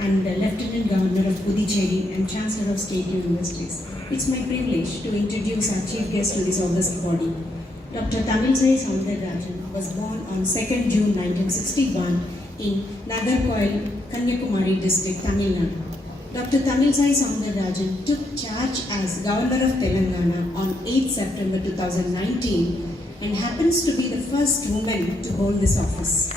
and Lieutenant Governor of Puducherry and Chancellor of State Universities. It's my privilege to introduce our chief guest to this august body. Dr. Tamilisai Soundararajan was born on 2nd June 1961 in Nagarkoil, Kanyakumari district, Tamil Nadu. Dr. Tamilisai Soundararajan took charge as Governor of Telangana on 8 September 2019 and happens to be the first woman to hold this office.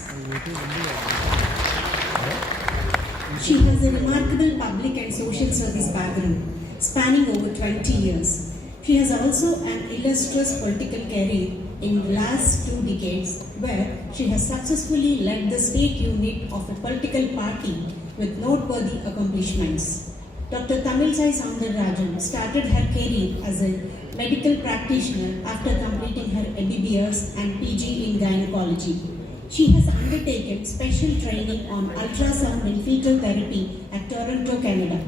She has a remarkable public and social service background spanning over 20 years. She has also an illustrious political career in the last 2 decades where she has successfully led the state unit of a political party with noteworthy accomplishments. Dr. Tamilisai Soundararajan started her career as a medical practitioner after completing her MBBS and PG in gynecology. She has undertaken special training on ultrasound and fetal therapy at Toronto, Canada.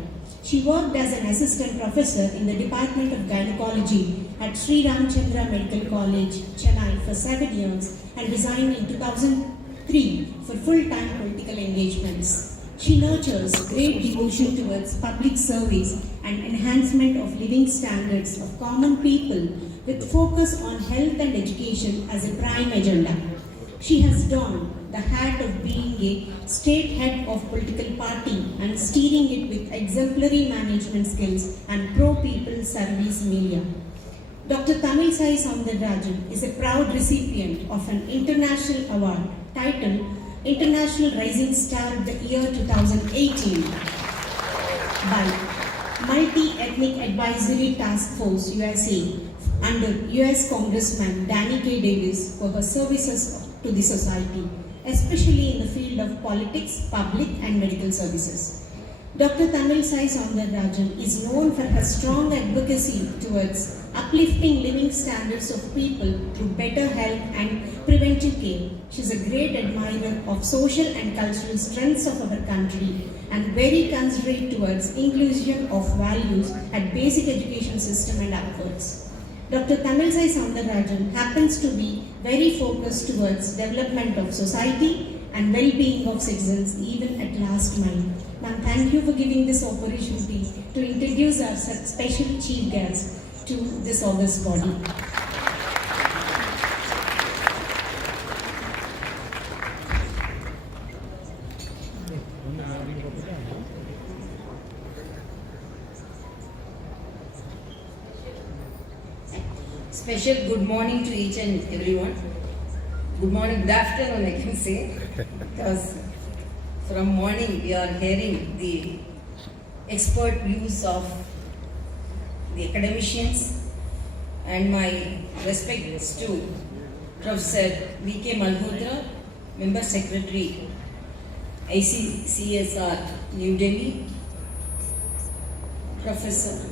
She worked as an assistant professor in the Department of Gynecology at Sri Ramchandra Medical College, Chennai for 7 years and resigned in 2003 for full-time political engagements. She nurtures great devotion towards public service and enhancement of living standards of common people with focus on health and education as a prime agenda. She has donned the hat of being a state head of political party and steering it with exemplary management skills and pro-people service milieu. Dr. Tamilisai Soundararajan is a proud recipient of an international award titled International Rising Star of the Year 2018 by Multi-Ethnic Advisory Task Force USA under US Congressman Danny K. Davis for her services to the society, especially in the field of politics, public and medical services. Dr. Tamilisai Soundararajan is known for her strong advocacy towards uplifting living standards of people through better health and preventive care. She is a great admirer of social and cultural strengths of our country and very considerate towards inclusion of values at basic education system and upwards. Dr. Tamilisai Soundararajan happens to be very focused towards development of society and well-being of citizens even at last mile. Ma'am, thank you for giving this opportunity to introduce our special chief guest to this august body. Special good morning to each and everyone. Good morning, good afternoon I can say, because from morning we are hearing the expert views of the academicians, and my respects to Professor V.K. Malhotra, Member Secretary, ICCSR, New Delhi, Professor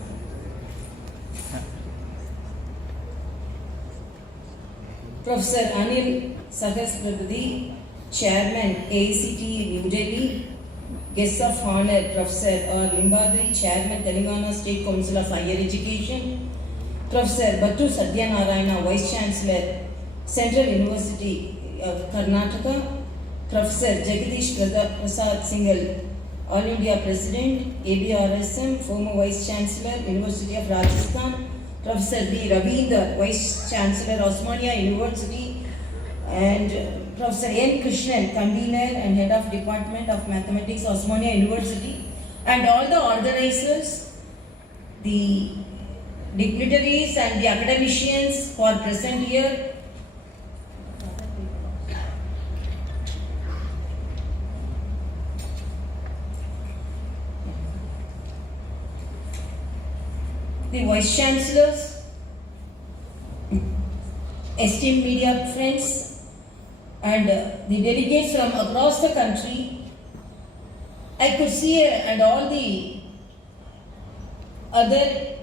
Anil Sahasrabadi, Chairman, AICT, New Delhi, Guest of Honor, Professor R. Limbadri, Chairman, Telangana State Council of Higher Education, Professor Battu Satyanarayana, Vice Chancellor, Central University of Karnataka, Professor Jagadish Prasad Singhal, All India President, ABRSM, former Vice Chancellor, University of Rajasthan, Professor B. Ravindra, Vice Chancellor, Osmania University, and Professor N. Krishnan, Convener and Head of Department of Mathematics, Osmania University, and all the organizers, the dignitaries and the academicians who are present here. The Vice Chancellors, esteemed media friends, and the delegates from across the country, I could see and all the other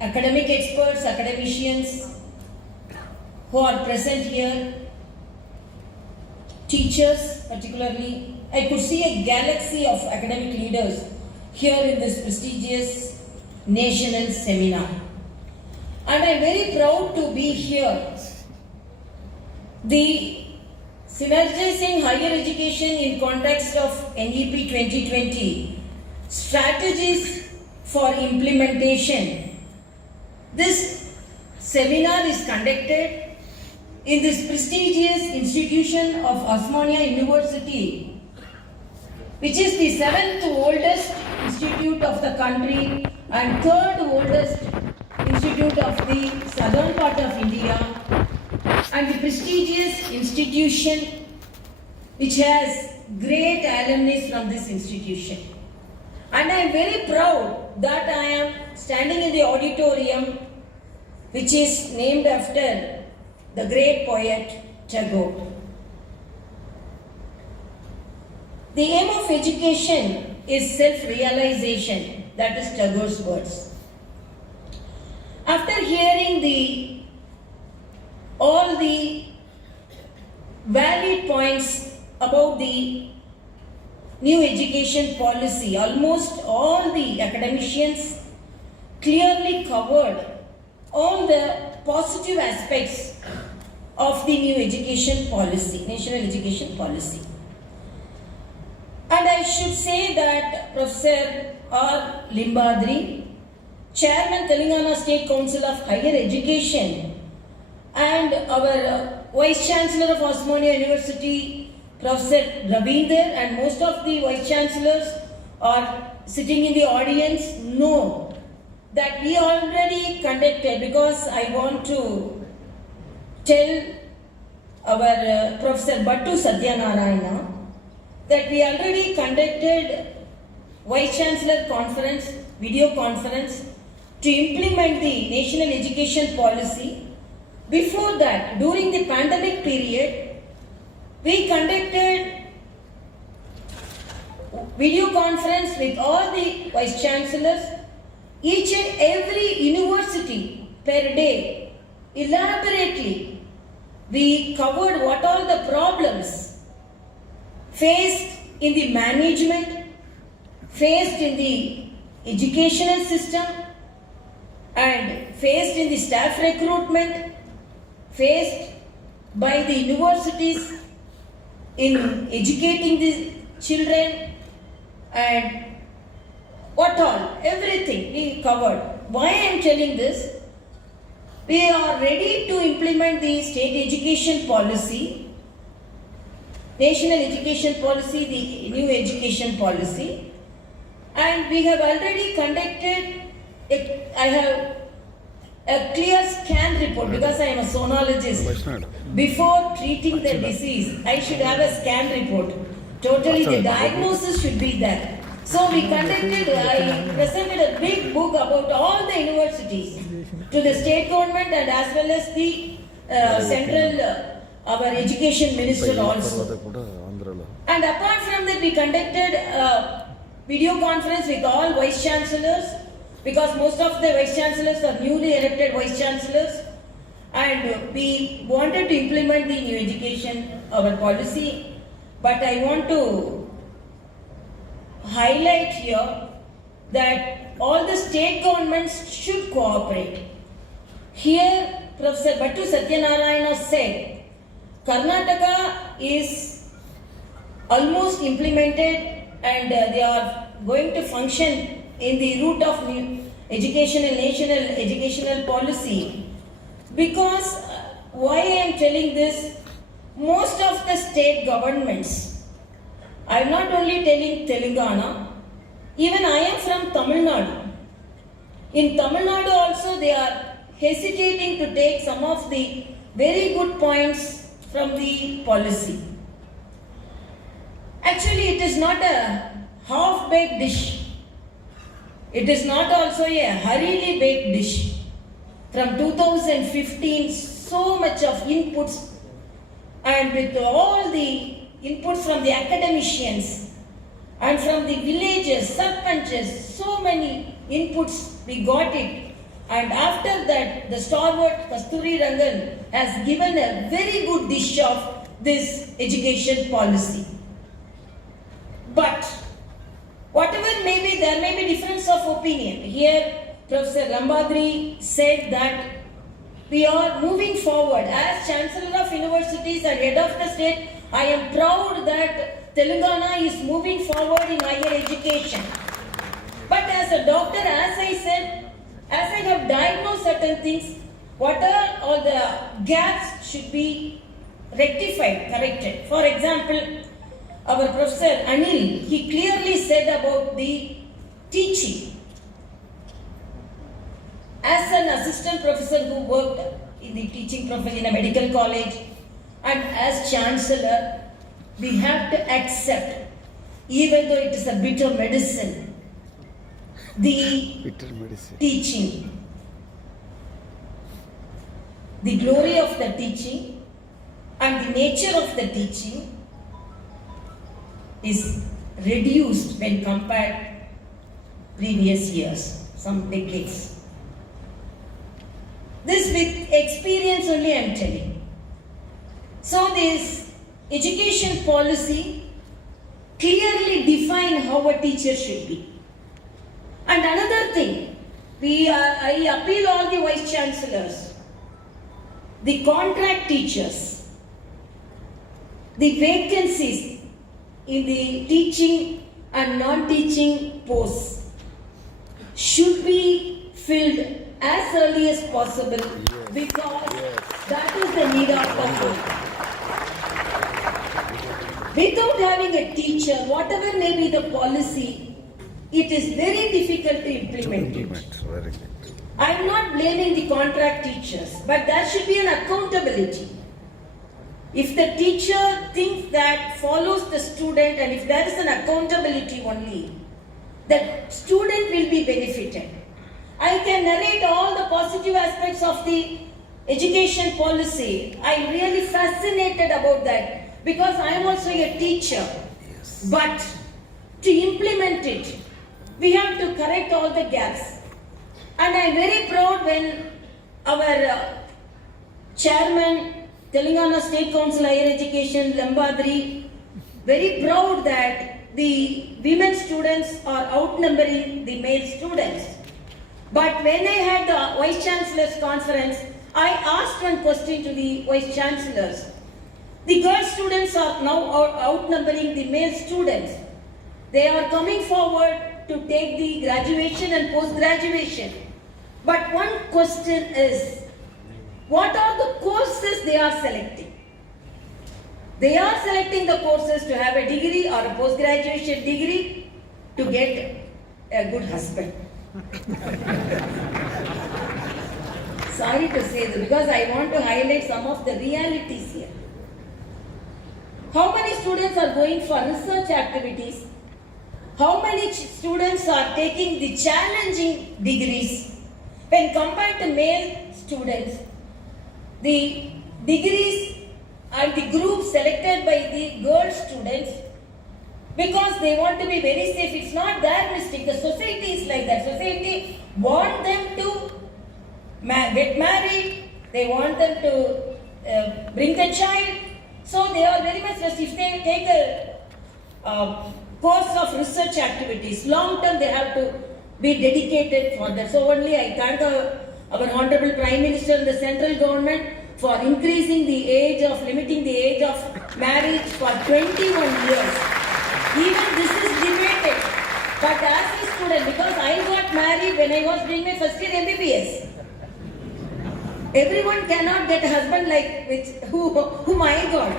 academic experts, academicians who are present here, teachers particularly. I could see a galaxy of academic leaders here in this prestigious national seminar. And I am very proud to be here. The synergizing higher education in context of NEP 2020, strategies for implementation. This seminar is conducted in this prestigious institution of Osmania University, which is the 7th oldest institute of the country and 3rd oldest institute of the southern part of India, and the prestigious institution which has great alumni from this institution. And I am very proud that I am standing in the auditorium which is named after the great poet Tagore. The aim of education is self-realization. That is Tagore's words. After hearing all the valid points about the new education policy, almost all the academicians clearly covered all the positive aspects of the new education policy, national education policy. And I should say that Professor R. Limbadri, Chairman Telangana State Council of Higher Education, and our Vice Chancellor of Osmania University, Professor Ravinder, and most of the Vice Chancellors are sitting in the audience, know that we already conducted, because I want to tell our Professor Battu Satyanarayana that we already conducted Vice Chancellor conference, video conference to implement the national education policy. Before that, during the pandemic period, we conducted video conference with all the Vice Chancellors, each and every university per day, elaborately. We covered what all the problems faced in the management, faced in the educational system, and faced in the staff recruitment, faced by the universities in educating the children, and what all, everything we covered. Why I am telling this? We are ready to implement the state education policy, national education policy, the new education policy, and we have already conducted I have a clear scan report because I am a sonologist. Before treating the disease, I should have a scan report. Totally, the diagnosis should be there. So we conducted, I presented a big book about all the universities to the state government and as well as the central, our education minister also. And apart from that, we conducted a video conference with all vice chancellors, because most of the vice chancellors are newly elected vice chancellors, and we wanted to implement the new education, our policy. But I want to highlight here that all the state governments should cooperate. Here, Professor Battu Satyanarayana said, Karnataka is almost implemented and they are going to function in the route of new educational, national educational policy. Because why I am telling this, most of the state governments, I am not only telling Telangana, even I am from Tamil Nadu. In Tamil Nadu also they are hesitating to take some of the very good points from the policy. Actually, it is not a half-baked dish. It is not also a hurriedly baked dish. From 2015, so much of inputs, and with all the inputs from the academicians and from the villages, sarpanches, so many inputs, we got it. And after that, the stalwart Kasturi Rangan has given a very good dish of this education policy. But whatever may be, there may be difference of opinion. Here, Professor Limbadri said that we are moving forward as Chancellor of Universities and Head of the State I am proud that Telangana is moving forward in higher education. But as a doctor, as I said, as I have diagnosed certain things, what are all the gaps should be rectified, corrected. For example, our Professor Anil, he clearly said about the teaching. As an assistant professor who worked in the teaching profession in a medical college and as chancellor, we have to accept, even though it is a bitter medicine, the teaching, the glory of the teaching and the nature of the teaching is reduced when compared previous years, some decades. This with experience only I am telling. So this education policy clearly define how a teacher should be. And another thing, I appeal all the vice chancellors, the contract teachers, the vacancies in the teaching and non-teaching posts should be filled as early as possible because that is the need of the hour. Without having a teacher, whatever may be the policy, it is very difficult to implement it. I am not blaming the contract teachers, but there should be an accountability. If the teacher thinks that follows the student and if there is an accountability only, the student will be benefited. I can narrate all the positive aspects of the education policy. I am really fascinated about that because I am also a teacher. But to implement it, we have to correct all the gaps. And I am very proud when our chairman, Telangana State Council Higher Education, Lambadri, very proud that the women students are outnumbering the male students. But when I had the Vice Chancellor's conference, I asked one question to the Vice Chancellors. The girl students are now outnumbering the male students. They are coming forward to take the graduation and post-graduation. But one question is, what are the courses they are selecting? They are selecting the courses to have a degree or a post-graduation degree to get a good husband. Sorry to say this because I want to highlight some of the realities here. How many students are going for research activities? How many students are taking the challenging degrees? When compared to male students, the degrees and the group selected by the girl students, because they want to be very safe, it's not their mistake. The society is like that. Society want them to get married, they want them to bring a child. So they are very much stressed. If they take a course of research activities, long term they have to be dedicated for that. So only I thank our Honorable Prime Minister and the central government for increasing the age of, limiting the age of marriage for 21 years. Even this is debated. But as a student, because I got married when I was doing my first year MBBS. Everyone cannot get a husband like whom I got.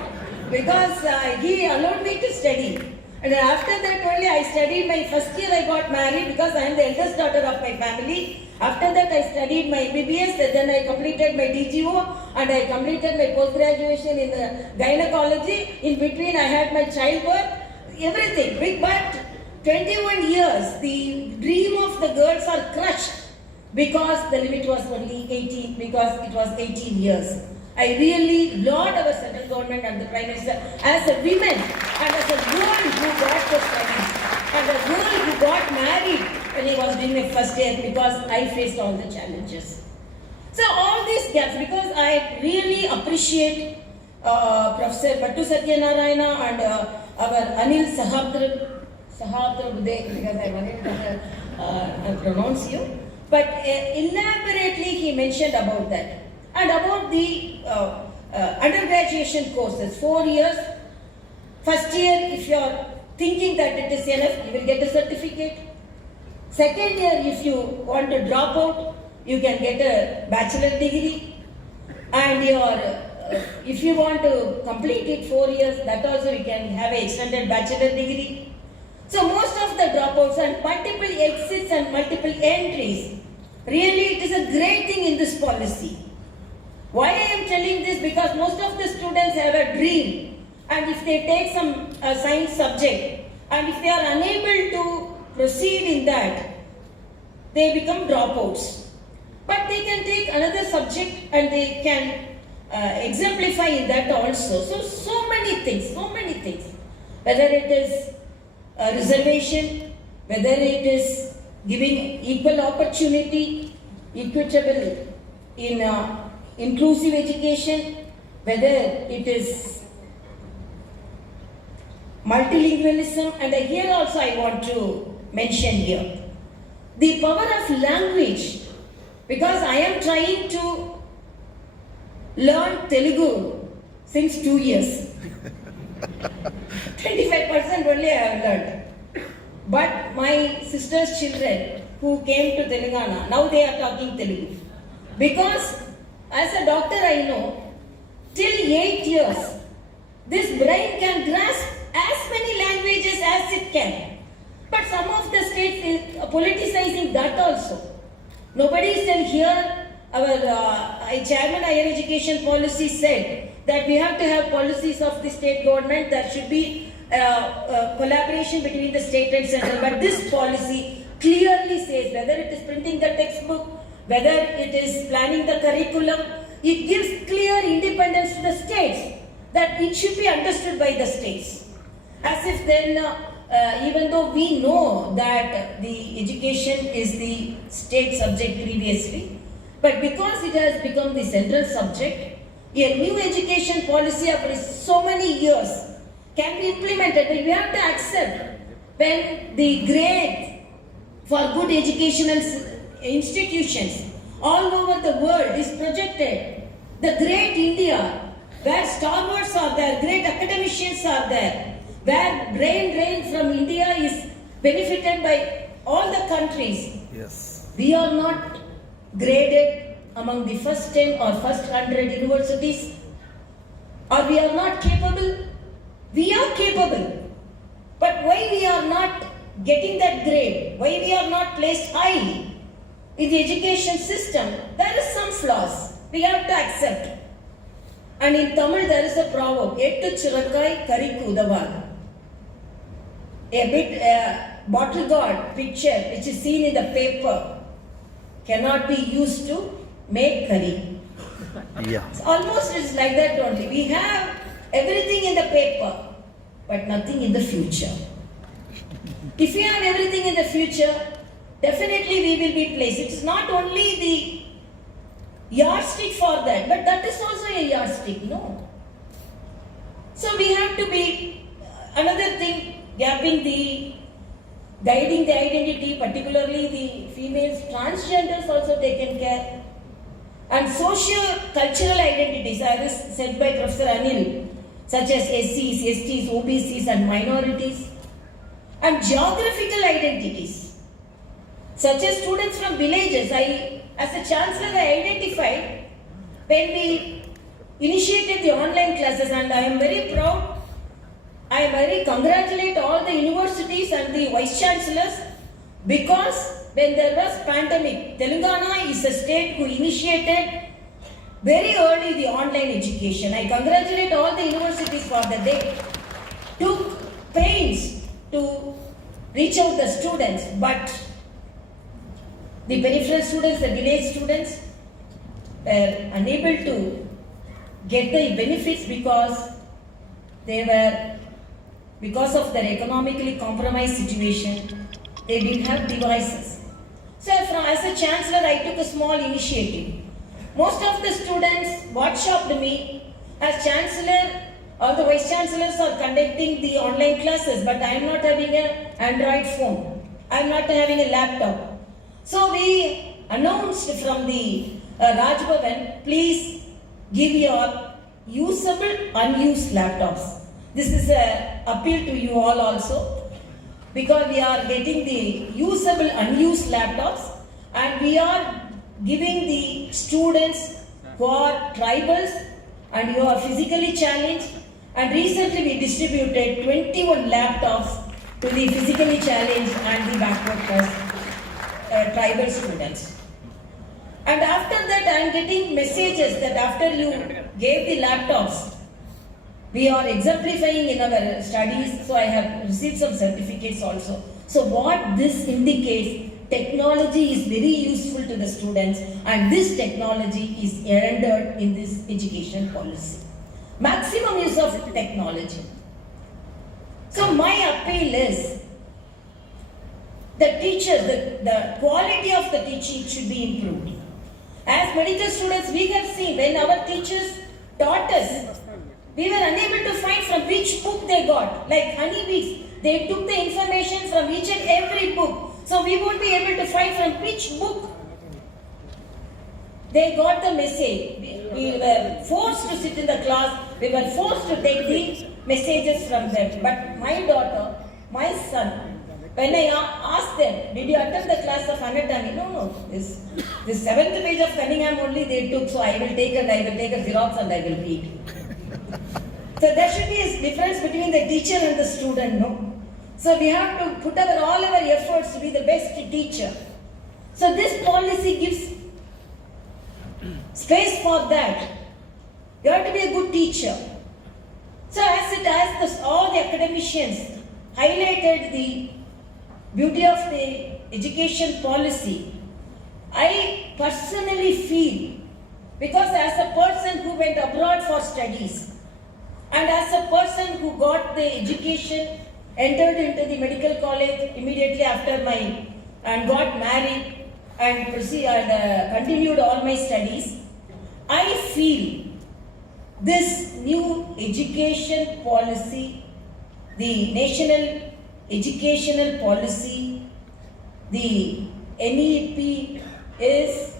Because he allowed me to study. And after that only I studied my first year I got married because I am the eldest daughter of my family. After that I studied my MBBS, then I completed my DGO and I completed my post-graduation in gynecology. In between I had my childbirth, everything. But 21 years, the dream of the girls are crushed because the limit was only 18, because it was 18 years. I really laud our central government and the Prime Minister as a woman and as a girl who got the studies and a girl who got married when he was doing my first year because I faced all the challenges. So all these gaps, because I really appreciate Professor Pattu Satyanarayana and our Anil Sahabdar, because I wanted to pronounce you, but elaborately he mentioned about that. And about the undergraduation courses, 4 years First year, if you are thinking that it is enough, you will get a certificate. Second year, if you want to drop out, you can get a bachelor degree. And if you want to complete it 4 years, that also you can have an extended bachelor degree. So most of the dropouts and multiple exits and multiple entries, really it is a great thing in this policy. Why I am telling this? Because most of the students have a dream, and if they take some science subject, and if they are unable to proceed in that, they become dropouts. But they can take another subject and they can exemplify in that also. So many things. Whether it is a reservation, whether it is giving equal opportunity, equitable in inclusive education, whether it is multilingualism, and here also I want to mention here the power of language, because I am trying to learn Telugu since 2 years. 25% only I have learned. But my sister's children who came to Telangana, now they are talking Telugu. Because as a doctor I know, till 8 years, this brain can grasp as many languages as it can. But some of the states is politicizing that also. Nobody is still here. Our chairman higher education policy said that we have to have policies of the state government. There should be collaboration between the state and central. But this policy clearly says, whether it is printing the textbook, whether it is planning the curriculum, it gives clear independence to the states, that it should be understood by the states. As if then, even though we know that the education is the state subject previously, but because it has become the central subject, a new education policy after so many years can be implemented. But we have to accept, when the grade for good educational institutions all over the world is projected, the great India, where stalwarts are there, great academicians are there, where brain drain from India is benefited by all the countries. Yes. We are not graded among the first 10 or first 100 universities, or we are not capable. We are capable, but why we are not getting that grade? Why we are not placed high in the education system? There is some flaws. We have to accept. And in Tamil there is a proverb, Ettu Chirakai Karikku Udavad. A bit bottle gourd picture which is seen in the paper cannot be used to make curry. Yeah. It's almost it's like that only. We have everything in the paper, but nothing in the future. If we have everything in the future, definitely we will be placed. It's not only the yardstick for that, but that is also a yardstick, no? So we have to be, another thing, guiding the identity, particularly the females, transgenders also taken care. And socio-cultural identities, as said by Professor Anil, such as SCs, STs, OBCs and minorities. And geographical identities, such as students from villages. As a chancellor, I identified when we initiated the online classes, and I am very proud. I very congratulate all the universities and the vice chancellors, because when there was pandemic, Telangana is a state who initiated very early the online education. I congratulate all the universities for that. They took pains to reach out the students, but the peripheral students, the village students were unable to get the benefits because of their economically compromised situation, they didn't have devices. So as a chancellor, I took a small initiative. Most of the students WhatsApped me. As chancellor, all the vice chancellors are conducting the online classes, but I am not having an Android phone. I am not having a laptop. So we announced from the Raj Bhavan, please give your usable, unused laptops. this is a appeal to you all also, because we are getting the usable unused laptops, and we are giving the students who are tribals and who are physically challenged, and recently we distributed 21 laptops to the physically challenged and the backward class tribal students. And after that, I am getting messages that after you gave the laptops, we are exemplifying in our studies, so I have received some certificates also. So what this indicates, technology is very useful to the students, and this technology is rendered in this education policy. Maximum use of technology. So my appeal is, the teachers, the quality of the teaching should be improved. As medical students, we have seen when our teachers taught us, we were unable to find from which book they got. Like honeybees, they took the information from each and every book. So we won't be able to find from which book they got the message. We were forced to sit in the class. We were forced to take the messages from them. But my daughter, my son, when I asked them, did you attend the class of anatomy? No. This 7th page of Cunningham only they took. So I will take a Xerox and I will read. So there should be a difference between the teacher and the student, no? So we have to put all our efforts to be the best teacher. So this policy gives space for that. You have to be a good teacher. So as all the academicians highlighted the beauty of the education policy, I personally feel, because as a person who went abroad for studies, and as a person who got the education, entered into the medical college immediately after and got married and continued all my studies, I feel this new education policy, the national educational policy, the NEP is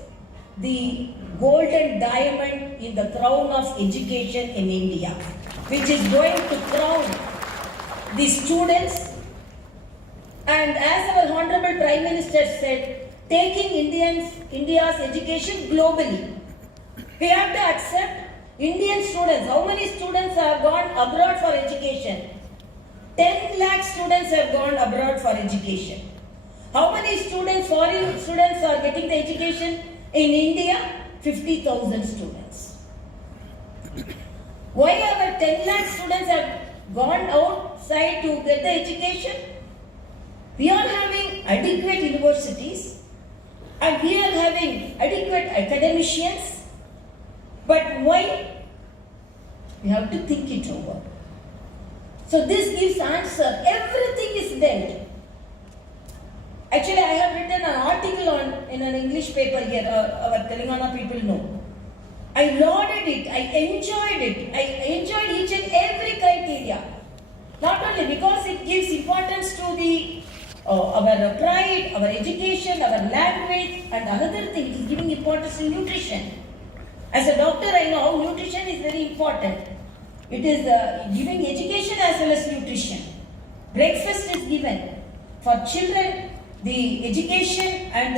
the golden diamond in the crown of education in India, which is going to crown the students, and as our Honorable Prime Minister said, taking India's education globally. We have to accept Indian students. How many students have gone abroad for education? 10 lakh students have gone abroad for education. How many foreign students are getting the education? In India, 50,000 students. Why our 10 lakh students have gone outside to get the education? We are having adequate universities and we are having adequate academicians, but why? We have to think it over. So this gives answer. Everything is dealt. Actually, I have written an article in an English paper here, our Telangana people know. I lauded it, I enjoyed it, I enjoyed each and every criteria. Not only because it gives importance to our pride, our education, our language, and another thing, it is giving importance to nutrition. As a doctor, I know how nutrition is very important. It is giving education as well as nutrition. Breakfast is given for children, the education and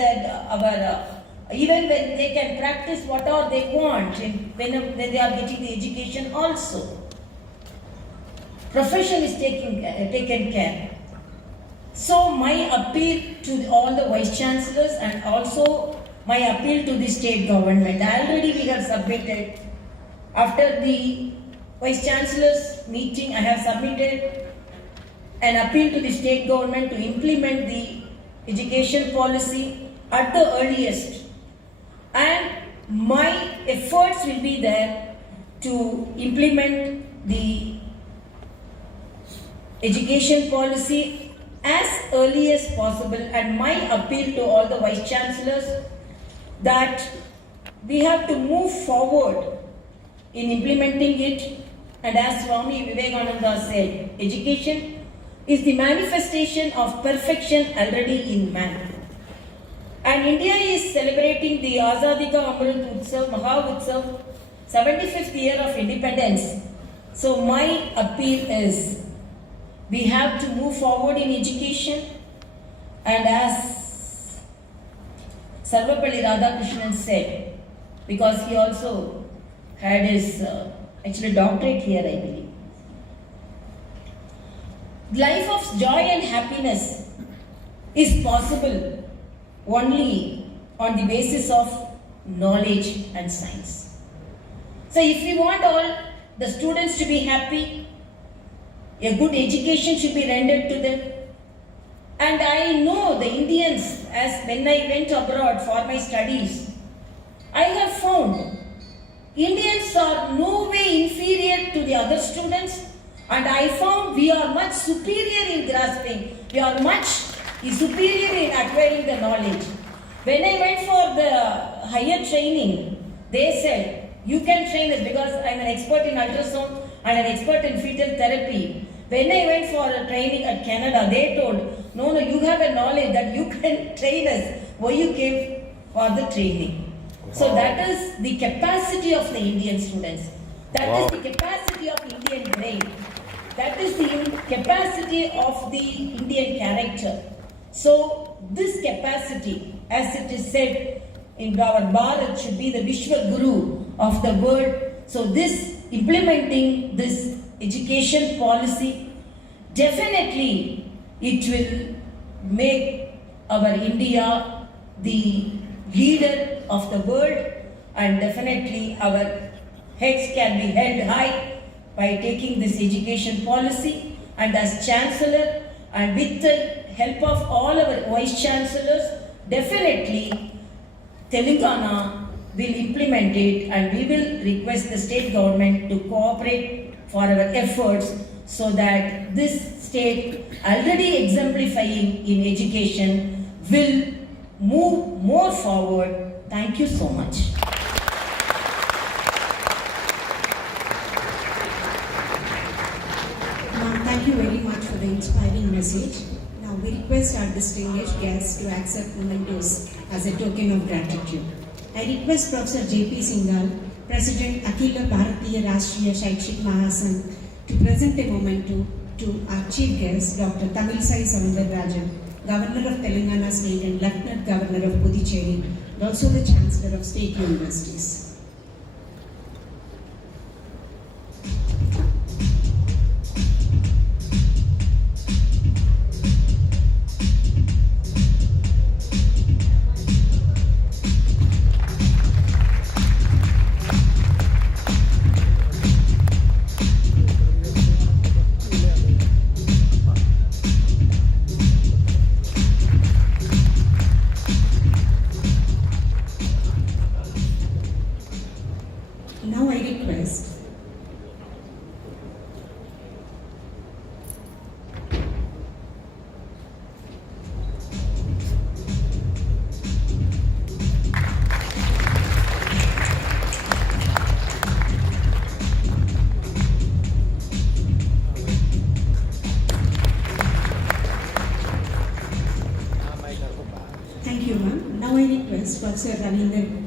even when they can practice whatever they want, when they are getting the education also. Profession is taken care. So my appeal to all the vice chancellors and also my appeal to the state government. Already we have submitted, after the vice chancellors meeting, I have submitted an appeal to the state government to implement the education policy at the earliest. And my efforts will be there to implement the education policy as early as possible, and my appeal to all the vice chancellors that we have to move forward in implementing it. And as Swami Vivekananda said, education is the manifestation of perfection already in man. And India is celebrating the Azadi Ka Amrit Utsav, Maha Utsav, 75th year of independence. So my appeal is, we have to move forward in education, and as Sarvapalli Radhakrishnan said, because he also had his actually doctorate here, I believe. Life of joy and happiness is possible only on the basis of knowledge and science. So if we want all the students to be happy, a good education should be rendered to them. And I know the Indians, as when I went abroad for my studies, I have found Indians are no way inferior to the other students, and I found we are much superior in grasping, we are much superior in acquiring the knowledge. When I went for the higher training, they said, you can train us, because I am an expert in ultrasound and an expert in fetal therapy. When I went for a training at Canada, they told, no, you have a knowledge that you can train us. Why you came for the training? So that is the capacity of the Indian students. That is the capacity of Indian brain. That is the capacity of the Indian character. So this capacity, as it is said in our Bharat, should be the Vishwa Guru of the world. So this, implementing this education policy, definitely it will make our India the leader of the world, and definitely our heads can be held high by taking this education policy. And as Chancellor, and with the help of all our Vice Chancellors, definitely Telangana will implement it, and we will request the state government to cooperate for our efforts, so that this state, already exemplifying in education, will move more forward. Thank you so much. Ma'am, thank you very much for the inspiring message. Now we request our distinguished guests to accept mementos as a token of gratitude. I request Professor J.P. Singhal, President Akhila Bharatiya Rashtriya Shaikshik Mahasangh, to present a memento to our chief guest, Dr. Tamilisai Soundararajan, Governor of Telangana State and Lieutenant Governor of Puducherry, and also the Chancellor of State Universities. Now I request Thank you, ma'am. Now I request Professor Ravindra